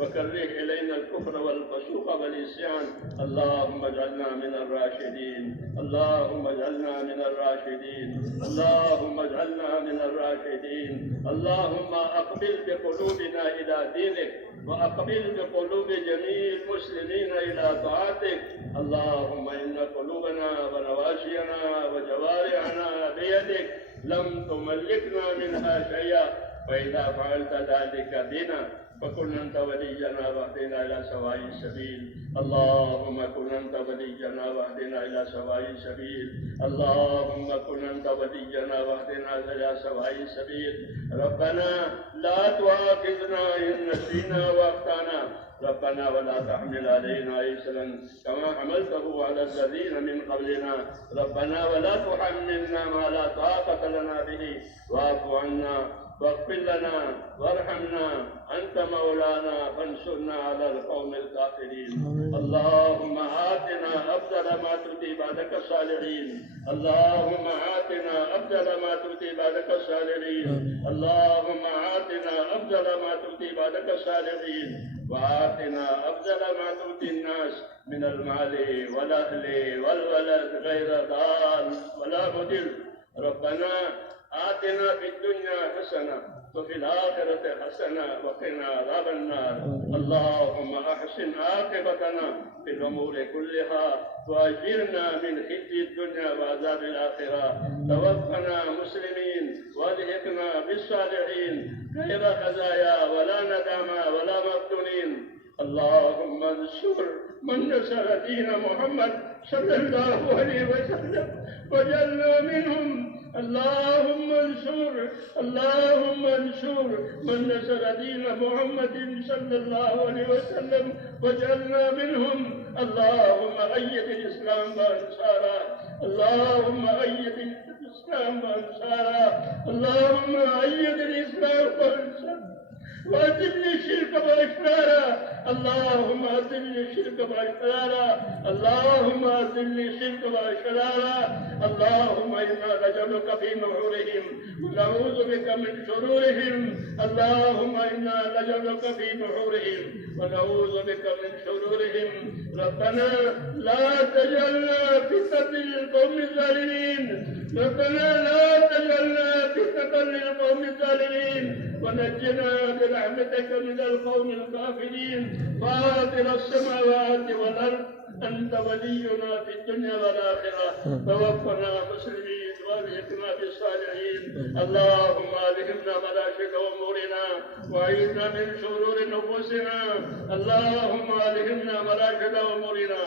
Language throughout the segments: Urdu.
وكره إلينا الكفر والفسوق والعصيان. اللهم اجعلنا من الراشدين، اللهم اجعلنا من الراشدين، اللهم اجعلنا من الراشدين. اللهم أقبل بقلوبنا إلى دينك، وأقبل بقلوب جميع المسلمين إلى طاعتك. اللهم إن قلوبنا ونواشينا وجوارحنا بيدك، لم تملكنا منها شيئا، فإذا فعلت ذلك بنا فكن أنت ولينا واهدنا إلى سواء السبيل. اللهم كن أنت ولينا واهدنا إلى سواء السبيل. اللهم كن أنت ولينا واهدنا إلى سواء السبيل. ربنا لا تؤاخذنا إن نسينا وأخطأنا، ربنا ولا تحمل علينا إصرا كما حملته على الذين من قبلنا، ربنا ولا تحملنا ما لا طاقة لنا به، واعف عنا واغفر لنا وارحمنا، أنت مولانا فانصرنا على القوم الكافرين. اللهم آتنا أفضل ما تؤتي عبادك الصالحين، اللهم آتنا أفضل ما تؤتي عبادك الصالحين، اللهم آتنا أفضل ما تؤتي عبادك الصالحين، وآتنا أفضل ما تؤتي الناس من المال والأهل والولد غير ضال ولا مضل. ربنا آتنا في الدنيا حسنة وفي الآخرة حسنة وقنا عذاب النار. اللهم أحسن عاقبتنا في الأمور كلها وأجرنا من خزي الدنيا وعذاب الآخرة. توفنا مسلمين والحقنا بالصالحين غير خزايا ولا ندامى ولا مفتونين. اللهم انصر من نصر دين محمد صلى الله عليه وسلم وجعلنا منهم. اللهم انصر من نصر دين محمد صلى الله عليه وسلم وجعلنا منهم. اللهم أيد الإسلام وأنصاره، اللهم أيد الإسلام وأنصاره، اللهم أيد الإسلام وأنصاره، وأذل الشرك وأشراره. اللهم أذل الشرك وأشراره، اللهم أذل الشرك وأشراره. اللهم إنا نجعلك في نحورهم ونعوذ بك من شرورهم. اللهم إنا نجعلك في نحورهم ونعوذ بك من شرورهم. ربنا لا تجعلنا فتنة للقوم الظالمين، ربنا لا تجعلنا فتنة للقوم الظالمين، ونجنا برحمتك من القوم الكافرين. فاطر السماوات والأرض أنت ولينا في الدنيا والآخرة، توفنا مسلمين والحقنا بالصالحين. اللهم ألهمنا مناشد أمورنا وأعذنا من شرور نفوسنا. اللهم ألهمنا مناشد أمورنا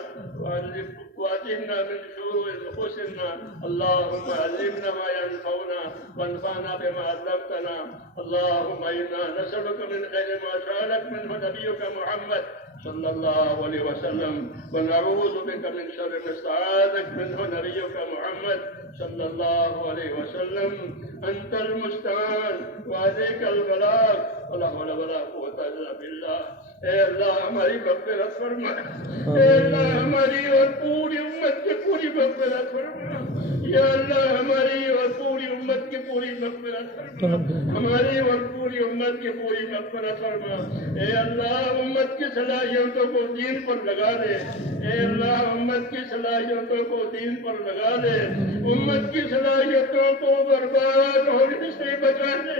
وأعذنا من شرور نفوسنا. اللهم علمنا ما ينفعنا وانفعنا بما علمتنا. اللهم إنا نسألك من خير ما سألك منه نبيك محمد صلى الله عليه وسلم، ونعوذ بك من شر ما استعاذك منه نبيك محمد صلى الله عليه وسلم. أنت المستعان وعليك البلاغ، ولا حول ولا قوة إلا بالله. اے اللہ ہماری مغفرت فرما، اے اللہ ہماری اور پوری امت کی پوری مغفرت فرما. یا اللہ ہماری اور پوری امت کی پوری مغفرت فرما، ہماری اور پوری امت کی پوری مغفرت فرما. اے اللہ امت کی صلاحیتوں کو دین پر لگا دے، اے اللہ امت کی صلاحیتوں کو دین پر لگا دے، امت کی صلاحیتوں کو برباد ہونے سے بچا دے.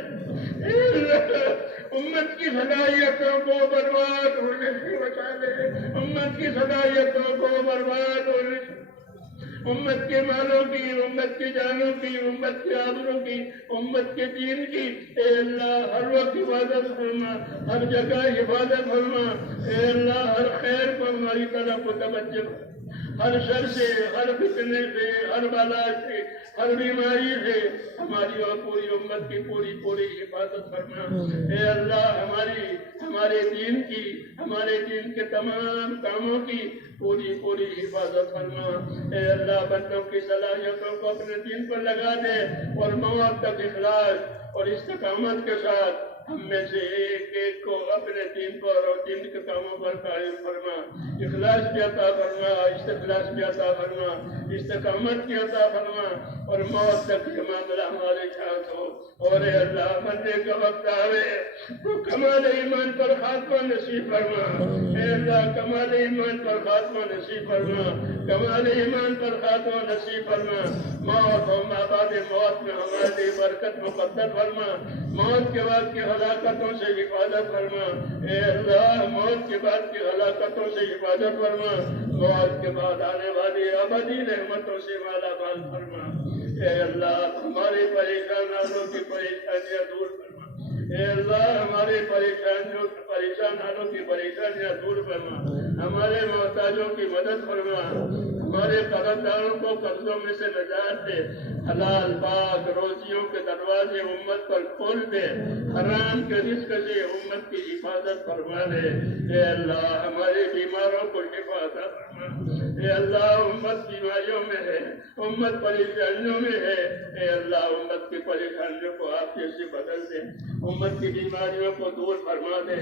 اے اللہ امت کی صلاحیتوں کو برباد ہونے سے بچا دے، امت کی صلاحیتوں کو برباد ہونے سے، امت کے مالوں کی، امت کی جانوں کی، امت کے آبروں کی، امت کے دین کی. اے اللہ ہر وقت حفاظت فرما، ہر جگہ حفاظت فرما. اے اللہ ہر خیر کو ہماری طرف متوجہ، ہر شر سے، ہر فتنے سے، ہر بلا سے، ہر بیماری سے ہماری اور پوری امت کی پوری حفاظت فرما. اے اللہ ہمارے دین کی، ہمارے دین کے تمام کاموں کی پوری حفاظت فرما. اے اللہ بندوں کی صلاحیتوں کو اپنے دین پر لگا دے اور موت تک اخلاص اور استقامت کے ساتھ ہم میں سے ایک ایک کو اپنے دین پر اور دین کے کاموں پر قائم فرما، اخلاص بھی عطا فرما، استخلاص بھی عطا فرما، استقامت بھی عطا فرما، اور موت تک یہ معاملہ ہمارے ساتھ ہو۔ اور اے اللہ مرنے کا وقت آوے تو کمال ایمان پر خاتمہ نصیب فرما، اے اللہ کمال ایمان پر خاتمہ نصیب فرما، کمال ایمان پر خاتمہ نصیب فرما۔ موت و بعد موت میں ہمارے لیے برکت مقدر فرما، موت کے بعد کی ہلاکتوں سے حفاظت فرما، اے اللہ موت کے بعد کی ہلاکتوں سے حفاظت فرما، موت کے بعد آنے والی ابدی رحمتوں سے مالا مال فرما۔ اے اللہ ہمارے پریشان حالوں کی پریشانیاں دور فرما، اے اللہ ہمارے پریشان حالوں کی پریشانیاں دور فرما، ہمارے محتاجوں کی مدد فرما، ہمارے قرض داروں کو قرضوں میں سے نجات دے، حلال پاک روزیوں کے دروازے امت پر کھول دے، حرام کے رزق سے امت کی حفاظت فرما دے۔ اے اللہ ہمارے بیماروں کو حفاظت فرما، اے اللہ امت بیماریوں میں ہے، امت پریشانیوں میں ہے، اے اللہ امت کی پریشانیوں کو عافیت سے بدل دے، امت کی بیماریوں کو دور فرما دے،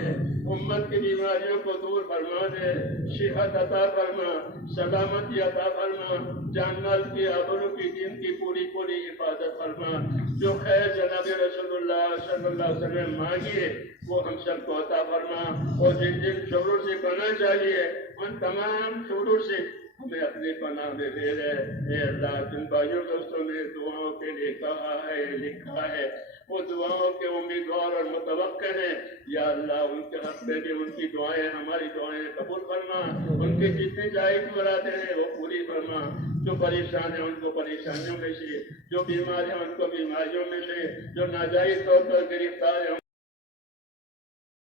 امت کی بیماریوں کو دور فرما دے، صحت عطا فرما، سلامتی عطا فرما، جان مال کی آبرو کی دین کی پوری حفاظت فرما۔ جو خیر جناب رسول اللہ صلی اللہ علیہ وسلم مانگیے وہ ہم سب کو عطا فرما، اور جن جن شعور سے بنا چاہیے ان تمام شعور سے ہمیں اپنی پناہ میں دے رہے۔ اے اللہ جن بھائیوں دوستوں نے دعاؤں کے لیے کہا ہے لکھا ہے وہ دعاؤں کے امیدوار اور متوقع ہیں، یا اللہ ان کے حق میں بھی ان کی دعائیں ہماری دعائیں قبول فرما، ان کے جتنے جائز مرادیں ہیں وہ پوری فرما، جو پریشان ہیں ان کو پریشانیوں میں سے، جو بیمار ہیں ان کو بیماریوں میں سے، جو ناجائز طور پر گرفتار ہیں